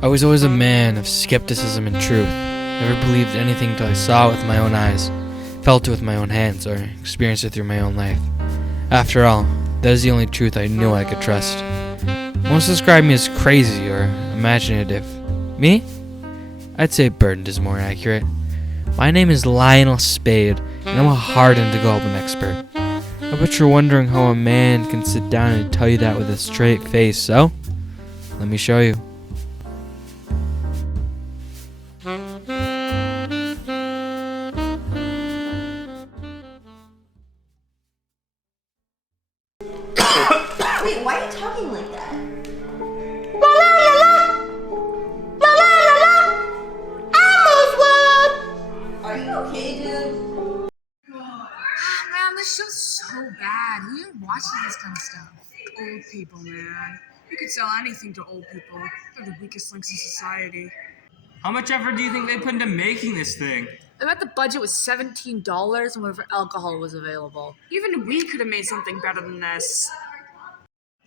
I was always a man of skepticism and truth. Never believed anything till I saw it with my own eyes, felt it with my own hands, or experienced it through my own life. After all, that is the only truth I knew I could trust. Most describe me as crazy or imaginative. Me? I'd say burdened is more accurate. My name is Lionel Spade, and I'm a hardened Goblin expert. I bet you're wondering how a man can sit down and tell you that with a straight face, so let me show you. Wait, why are you talking like that? Are you okay, dude? Man, this show's so bad. Who even watches this kind of stuff? Old people, man. You could sell anything to old people. They're the weakest links in society. How much effort do you think they put into making this thing? I bet the budget was $17 and whatever alcohol was available. Even we could have made something better than this.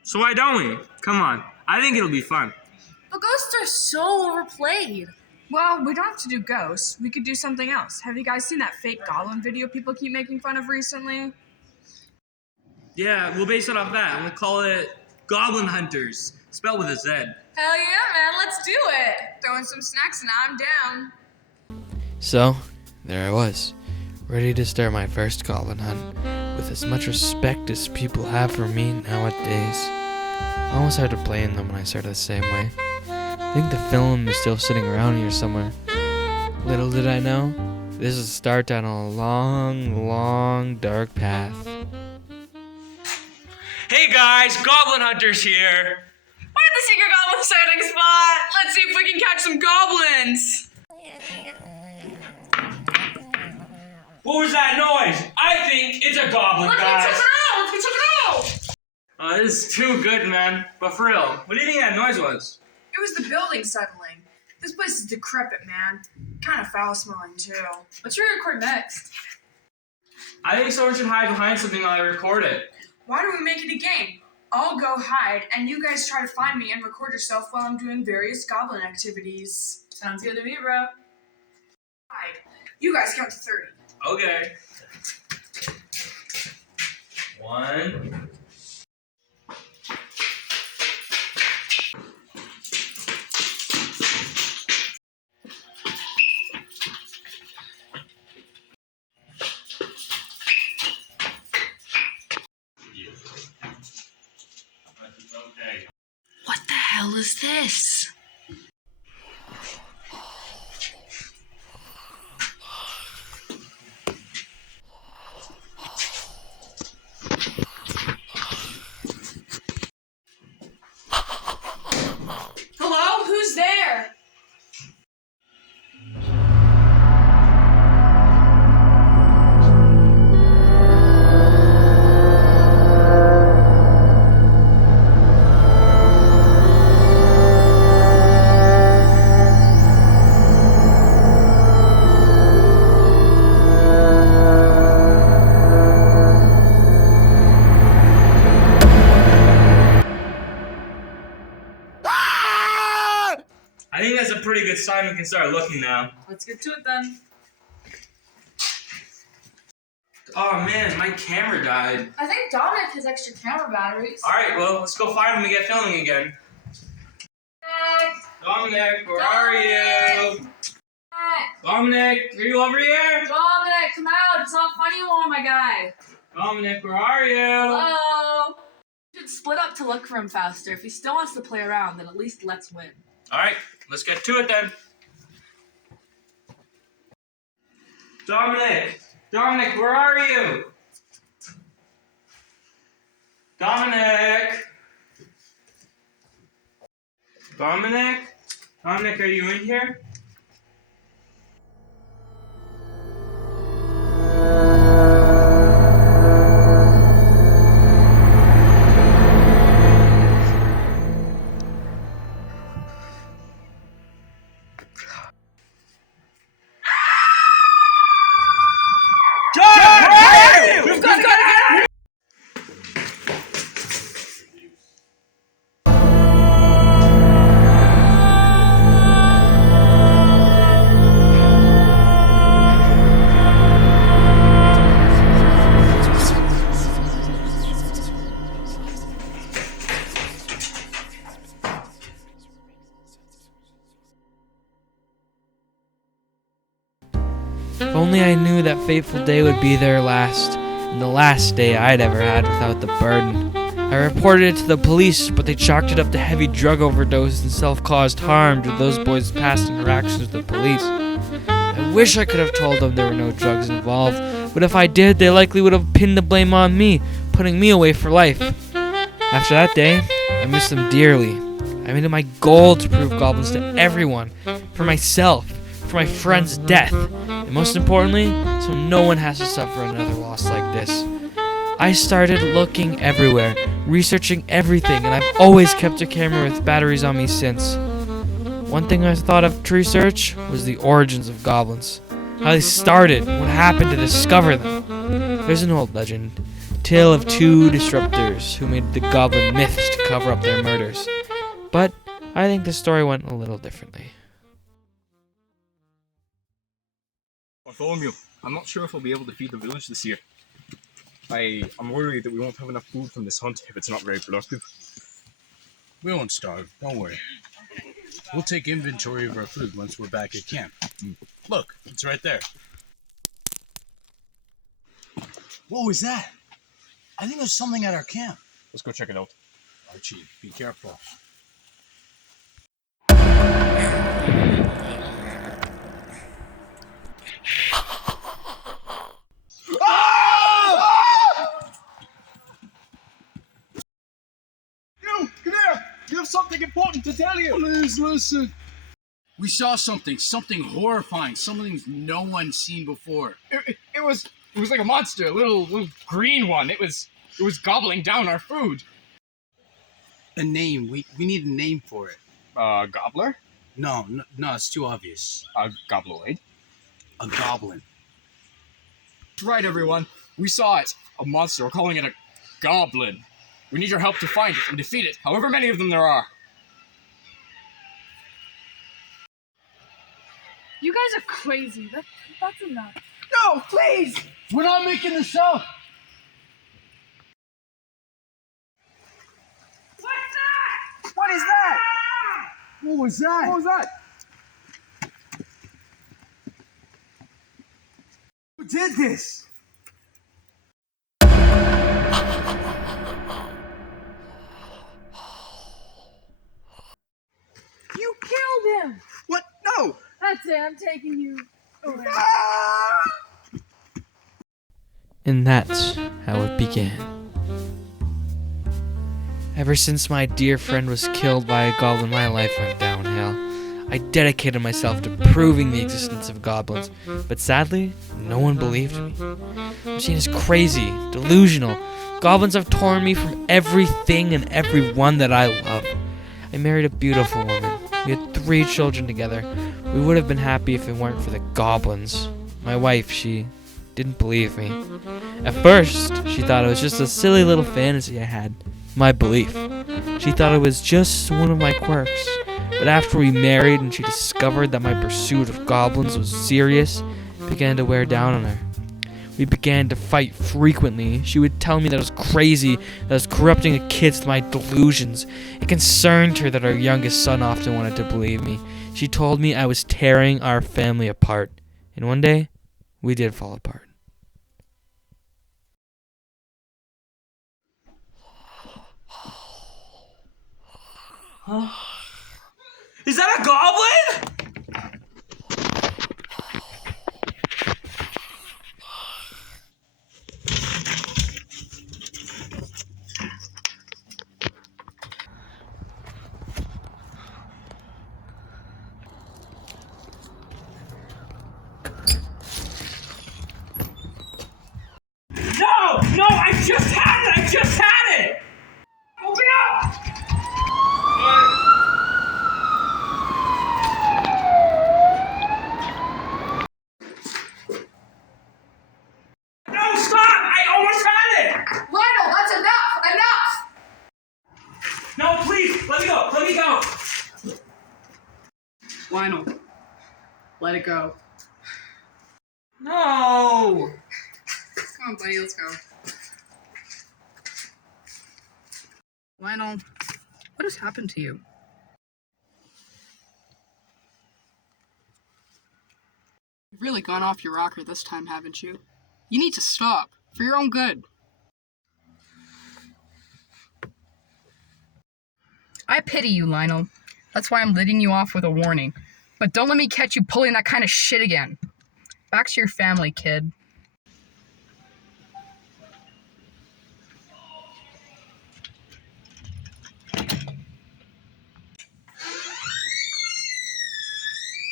So why don't we? Come on. I think it'll be fun. But ghosts are so overplayed. Well, we don't have to do ghosts. We could do something else. Have you guys seen that fake Goblin video people keep making fun of recently? Yeah, we'll base it off that, and we'll call it Goblin Hunters, spelled with a Z. Hell yeah, man, let's do it! Throw in some snacks and I'm down. So, there I was, ready to start my first Goblin hunt, with as much respect as people have for me nowadays. I almost started playing them when I started the same way. I think the film is still sitting around here somewhere. Little did I know, this is the start down a long, long, dark path. Hey guys, Goblin Hunters here! We're at the secret goblin sighting spot! Let's see if we can catch some goblins! What was that noise? I think it's a goblin, guys! Let's go check it out! Oh, this is too good, man. But for real, what do you think that noise was? It was the building settling. This place is decrepit, man. Kind of foul smelling, too. What should we record next? I think someone should hide behind something while I record it. Why don't we make it a game? I'll go hide, and you guys try to find me and record yourself while I'm doing various goblin activities. Sounds good to me, bro. Hide. You guys count to 30. Okay. 1. Okay. What the hell is this? Hello? Who's there? I think that's a pretty good sign we can start looking now. Let's get to it then. Oh man, my camera died. I think Dominic has extra camera batteries. Alright, well, let's go find him and get filming again. Dominic, where are you? Dominic, are you over here? Dominic, come out. It's not funny anymore, my guy. Dominic, where are you? Hello? We should split up to look for him faster. If he still wants to play around, then at least let's win. Alright, let's get to it then. Dominic! Dominic, where are you? Dominic! Dominic? Dominic, are you in here? If only I knew that fateful day would be their last, and the last day I'd ever had without the burden. I reported it to the police, but they chalked it up to heavy drug overdoses and self-caused harm to those boys' past interactions with the police. I wish I could have told them there were no drugs involved, but if I did, they likely would have pinned the blame on me, putting me away for life. After that day, I missed them dearly. I made it my goal to prove goblins to everyone, for myself, for my friend's death, and most importantly, so no one has to suffer another loss like this. I started looking everywhere, researching everything, and I've always kept a camera with batteries on me since. One thing I thought of to research was the origins of goblins, how they started, what happened to discover them. There's an old legend, tale of two disruptors who made the goblin myths to cover up their murders. But I think the story went a little differently. Bartholomew, I'm not sure if I'll be able to feed the village this year. I'm worried that we won't have enough food from this hunt if it's not very productive. We won't starve, don't worry. We'll take inventory of our food once we're back at camp. Look, it's right there. What was that? I think there's something at our camp. Let's go check it out. Archie, be careful. You, come here! You have something important to tell you! Please listen. We saw something horrifying, something no one's seen before. It was like a monster, a little green one. It was gobbling down our food. A name. We need a name for it. Gobbler? No, it's too obvious. Gobbloid? A goblin. Right, everyone. We saw it. A monster. We're calling it a goblin. We need your help to find it and defeat it, however many of them there are. You guys are crazy. That's enough. No, please! We're not making this up. What is that? What was that? What was that? Who did this? You killed him. What? No! That's it. I'm taking you away. And that's how it began. Ever since my dear friend was killed by a goblin, my life went downhill. I dedicated myself to proving the existence of goblins, but sadly, no one believed me. I'm seen as crazy, delusional. Goblins have torn me from everything and everyone that I love. I married a beautiful woman. We had 3 children together. We would have been happy if it weren't for the goblins. My wife, she didn't believe me. At first, she thought it was just a silly little fantasy I had. My belief. She thought it was just one of my quirks. But after we married and she discovered that my pursuit of goblins was serious, it began to wear down on her. We began to fight frequently. She would tell me that I was crazy, that I was corrupting the kids with my delusions. It concerned her that our youngest son often wanted to believe me. She told me I was tearing our family apart. And one day, we did fall apart. Is that a goblin? No, I just had it! Open up! No, stop! I almost had it! Lionel, that's enough! Enough! No, please, let me go! Lionel, let it go. No! Come on, buddy, let's go. Lionel, what has happened to you? You've really gone off your rocker this time, haven't you? You need to stop, for your own good. I pity you, Lionel. That's why I'm letting you off with a warning. But don't let me catch you pulling that kind of shit again. Back to your family, kid.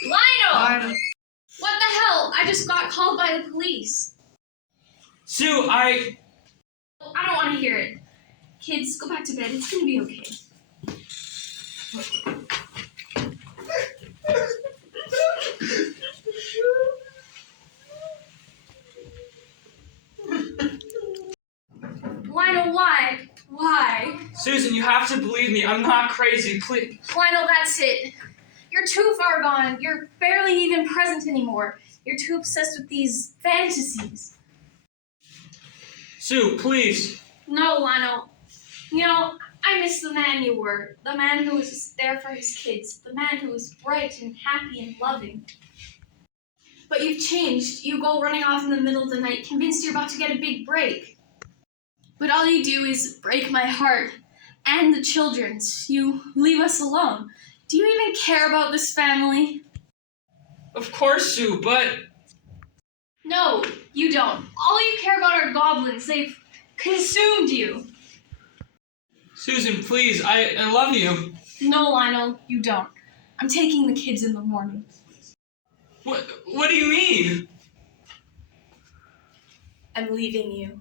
Lionel! What the hell? I just got called by the police. Sue, I don't want to hear it. Kids, go back to bed. It's gonna be okay. Lionel, why? Why? Susan, you have to believe me. I'm not crazy. Please. Lionel, that's it. You're too far gone. You're barely even present anymore. You're too obsessed with these fantasies. Sue, please. No, Lionel. You know, I miss the man you were. The man who was there for his kids. The man who was bright and happy and loving. But you've changed. You go running off in the middle of the night, convinced you're about to get a big break. But all you do is break my heart and the children's. You leave us alone. Do you even care about this family? Of course, Sue, but... No, you don't. All you care about are goblins. They've consumed you. Susan, please, I love you. No, Lionel, you don't. I'm taking the kids in the morning. What do you mean? I'm leaving you.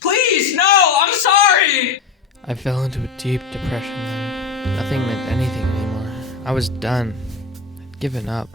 Please, no, I'm sorry! I fell into a deep depression then. Nothing meant anything anymore. I was done. I'd given up.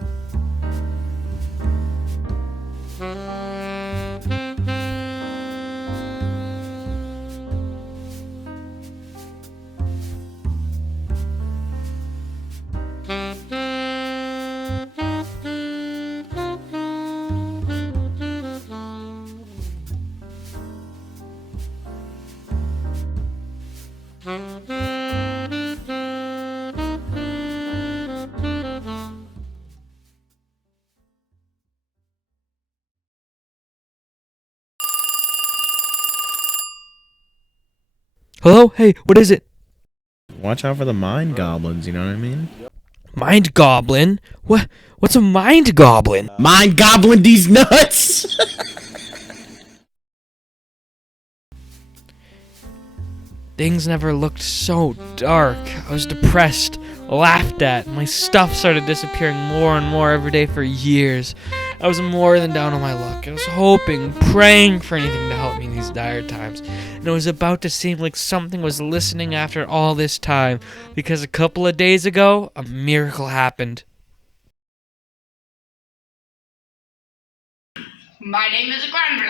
Hello? Hey, what is it? Watch out for the mind goblins, you know what I mean? Mind goblin? What's a mind goblin? Mind goblin these nuts! Things never looked so dark. I was depressed, laughed at. My stuff started disappearing more and more every day for years. I was more than down on my luck. I was hoping, praying for anything to help me in these dire times. And it was about to seem like something was listening after all this time, because a couple of days ago, a miracle happened. My name is Goblin,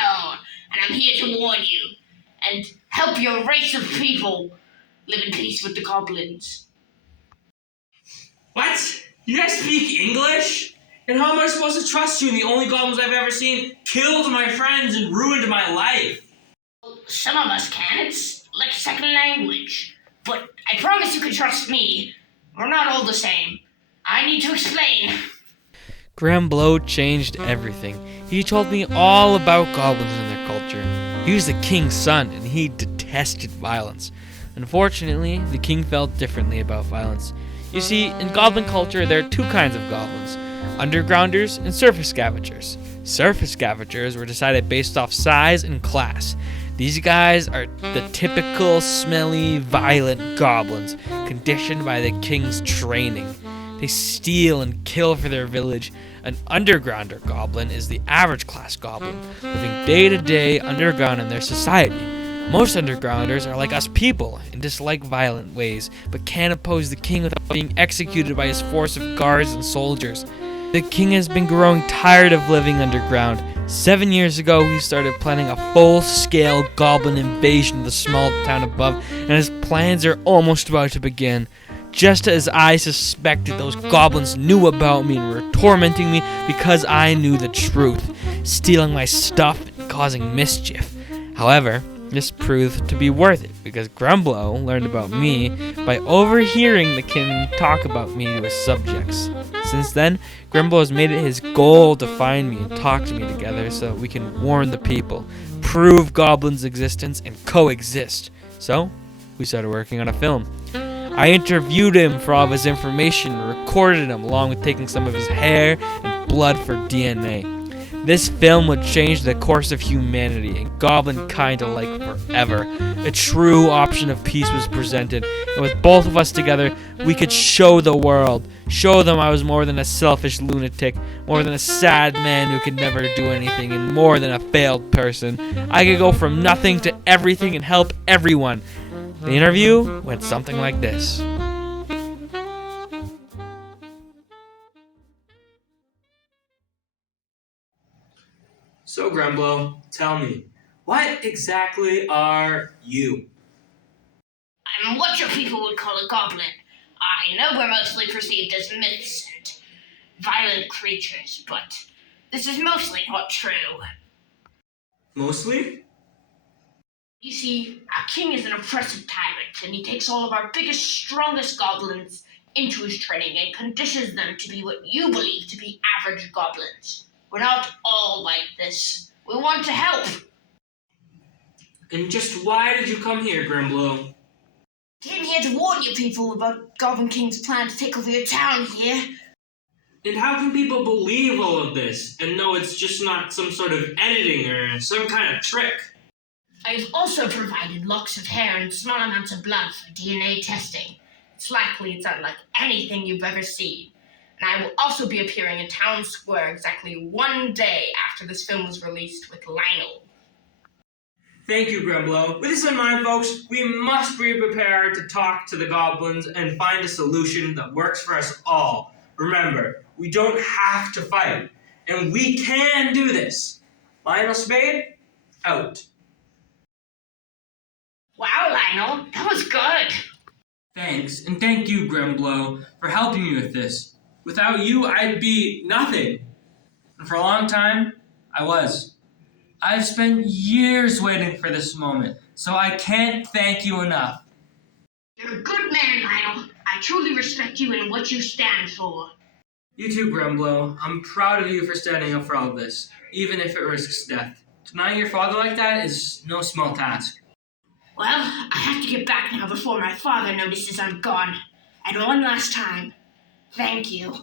and I'm here to warn you and help your race of people live in peace with the goblins. What? You guys speak English? And how am I supposed to trust you when the only goblins I've ever seen killed my friends and ruined my life? Some of us can. It's like a second language. But I promise you can trust me. We're not all the same. I need to explain. Gramblow changed everything. He told me all about goblins and their culture. He was the king's son, and he detested violence. Unfortunately, the king felt differently about violence. You see, in goblin culture, there are two kinds of goblins: undergrounders and surface scavengers. Surface scavengers were decided based off size and class. These guys are the typical smelly, violent goblins, conditioned by the king's training. They steal and kill for their village. An undergrounder goblin is the average class goblin, living day to day underground in their society. Most undergrounders are like us people and dislike violent ways, but can't oppose the king without being executed by his force of guards and soldiers. The king has been growing tired of living underground. 7 years ago, he started planning a full-scale goblin invasion of the small town above, and his plans are almost about to begin. Just as I suspected, those goblins knew about me and were tormenting me because I knew the truth, stealing my stuff and causing mischief. However, this proved to be worth it because Grumblow learned about me by overhearing the king talk about me to his subjects. Since then, Grimble has made it his goal to find me and talk to me together so we can warn the people, prove goblins' existence, and coexist. So, we started working on a film. I interviewed him for all of his information and recorded him along with taking some of his hair and blood for DNA. This film would change the course of humanity and goblin kind alike forever. A true option of peace was presented, and with both of us together, we could show the world, show them I was more than a selfish lunatic, more than a sad man who could never do anything, and more than a failed person. I could go from nothing to everything and help everyone. The interview went something like this. So, Grumblo, tell me, what exactly are you? I'm what your people would call a goblin. I know we're mostly perceived as myths and violent creatures, but this is mostly not true. Mostly? You see, our king is an oppressive tyrant, and he takes all of our biggest, strongest goblins into his training and conditions them to be what you believe to be average goblins. We're not all like this. We want to help. And just why did you come here, Grimblow? Came here to warn you people about Goblin King's plan to take over your town here. And how can people believe all of this and know it's just not some sort of editing or some kind of trick? I've also provided locks of hair and small amounts of blood for DNA testing. It's likely it's unlike anything you've ever seen. And I will also be appearing in Town Square exactly 1 day after this film was released with Lionel. Thank you, Grimblow. With this in mind, folks, we must be prepared to talk to the goblins and find a solution that works for us all. Remember, we don't have to fight, and we can do this. Lionel Spade, out. Wow, Lionel, that was good. Thanks, and thank you, Grimblow, for helping me with this. Without you, I'd be nothing. And for a long time, I was. I've spent years waiting for this moment, so I can't thank you enough. You're a good man, Lionel. I truly respect you and what you stand for. You too, Grimblow. I'm proud of you for standing up for all of this, even if it risks death. Denying your father like that is no small task. Well, I have to get back now before my father notices I'm gone. And one last time, thank you.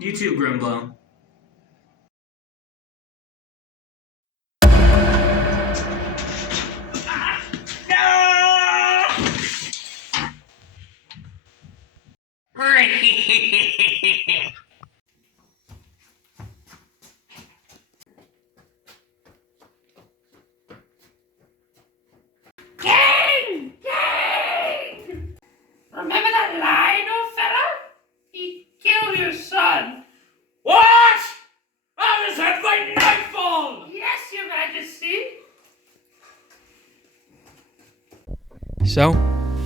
You too, Grimblow. King! King! Remember that Lionel fella? He killed your son. What? I was hit by nightfall! Yes, your majesty. So,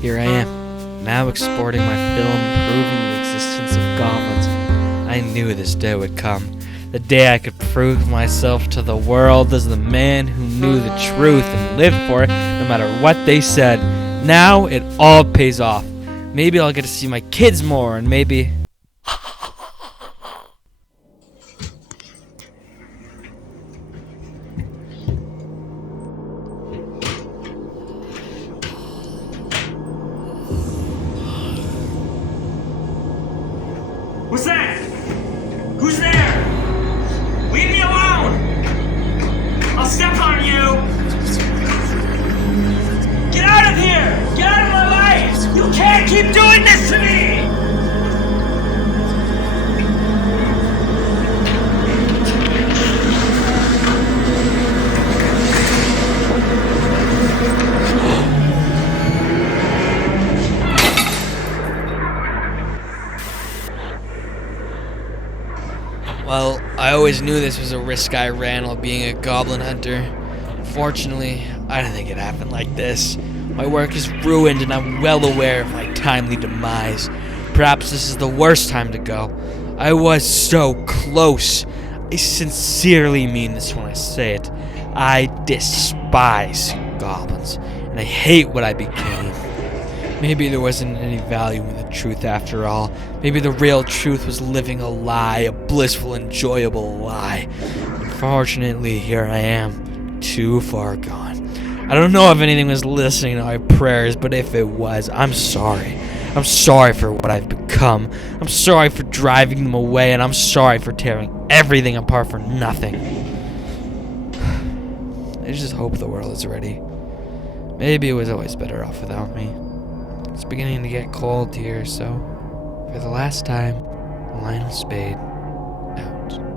here I am, now exporting my film proving the existence of goblins. I knew this day would come, the day I could prove myself to the world as the man who knew the truth and lived for it no matter what they said. Now it all pays off. Maybe I'll get to see my kids more, and maybe... What's that? Who's there? Leave me alone! I'll step on you! Get out of here! Get out of my life! You can't keep doing this to me! Well, I always knew this was a risk I ran while being a goblin hunter. Fortunately, I didn't think it happened like this. My work is ruined and I'm well aware of my timely demise. Perhaps this is the worst time to go. I was so close. I sincerely mean this when I say it. I despise goblins, and I hate what I became. Maybe there wasn't any value in the truth after all. Maybe the real truth was living a lie, a blissful, enjoyable lie. Unfortunately, here I am, too far gone. I don't know if anything was listening to my prayers, but if it was, I'm sorry. I'm sorry for what I've become. I'm sorry for driving them away, and I'm sorry for tearing everything apart for nothing. I just hope the world is ready. Maybe it was always better off without me. It's beginning to get cold here, so for the last time, Lionel Spade out.